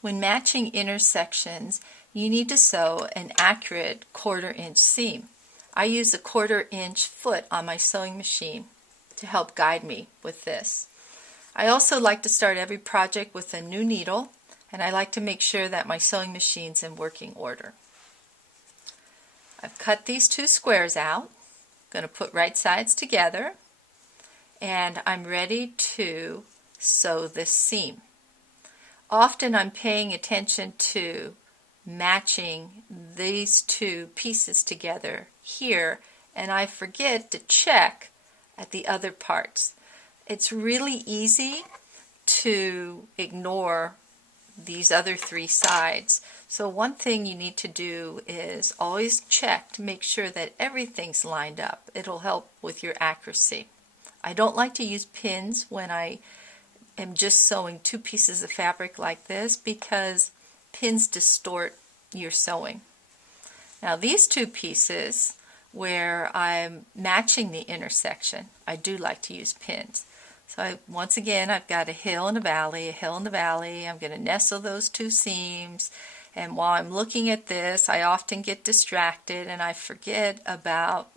When matching intersections, you need to sew an accurate 1/4 inch seam. I use a 1/4 inch foot on my sewing machine to help guide me with this. I also like to start every project with a new needle, and I like to make sure that my sewing machine's in working order. I've cut these 2 squares out. I'm going to put right sides together, and I'm ready to sew this seam. Often I'm paying attention to matching these 2 pieces together here, and I forget to check at the other parts. It's really easy to ignore these other 3 sides. So one thing you need to do is always check to make sure that everything's lined up. It'll help with your accuracy. I don't like to use pins when I am just sewing 2 pieces of fabric like this because pins distort your sewing. Now these 2 pieces where I'm matching the intersection, I do like to use pins. So once again, I've got a hill and a valley, a hill and a valley. I'm going to nestle those 2 seams, and while I'm looking at this, I often get distracted and I forget about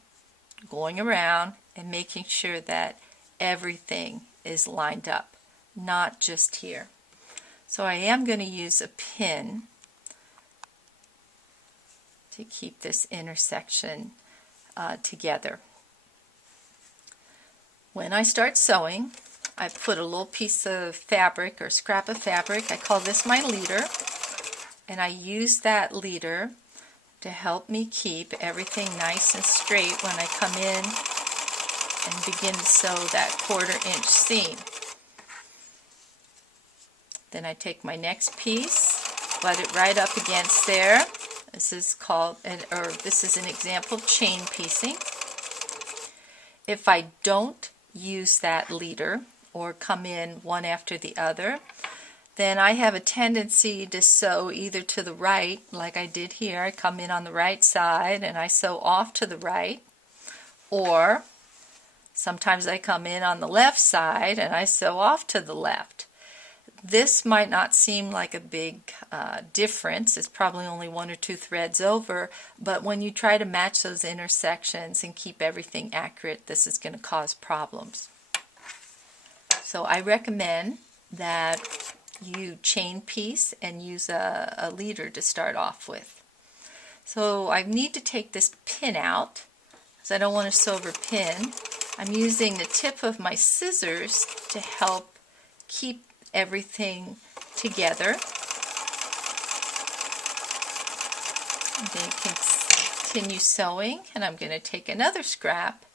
going around and making sure that everything is lined up, not just here. So I am going to use a pin to keep this intersection together. When I start sewing, I put a little piece of fabric or scrap of fabric. I call this my leader, and I use that leader to help me keep everything nice and straight when I come in and begin to sew that 1/4 inch seam. Then I take my next piece, butt it right up against there. This is this is an example of chain piecing. If I don't use that leader or come in one after the other, then I have a tendency to sew either to the right, like I did here. I come in on the right side and I sew off to the right, or sometimes I come in on the left side and I sew off to the left. This might not seem like a big difference. It's probably only 1 or 2 threads over, but when you try to match those intersections and keep everything accurate, this is going to cause problems. So I recommend that you chain piece and use a leader to start off with. So I need to take this pin out because I don't want to sew over pin. I'm using the tip of my scissors to help keep everything together. And then continue sewing, and I'm going to take another scrap,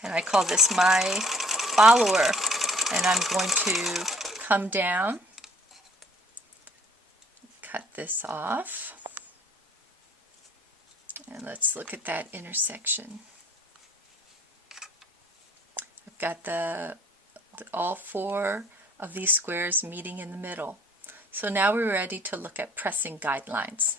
and I call this my follower, and I'm going to come down, cut this off, and let's look at that intersection. I've got all 4 of these squares meeting in the middle. So now we're ready to look at pressing guidelines.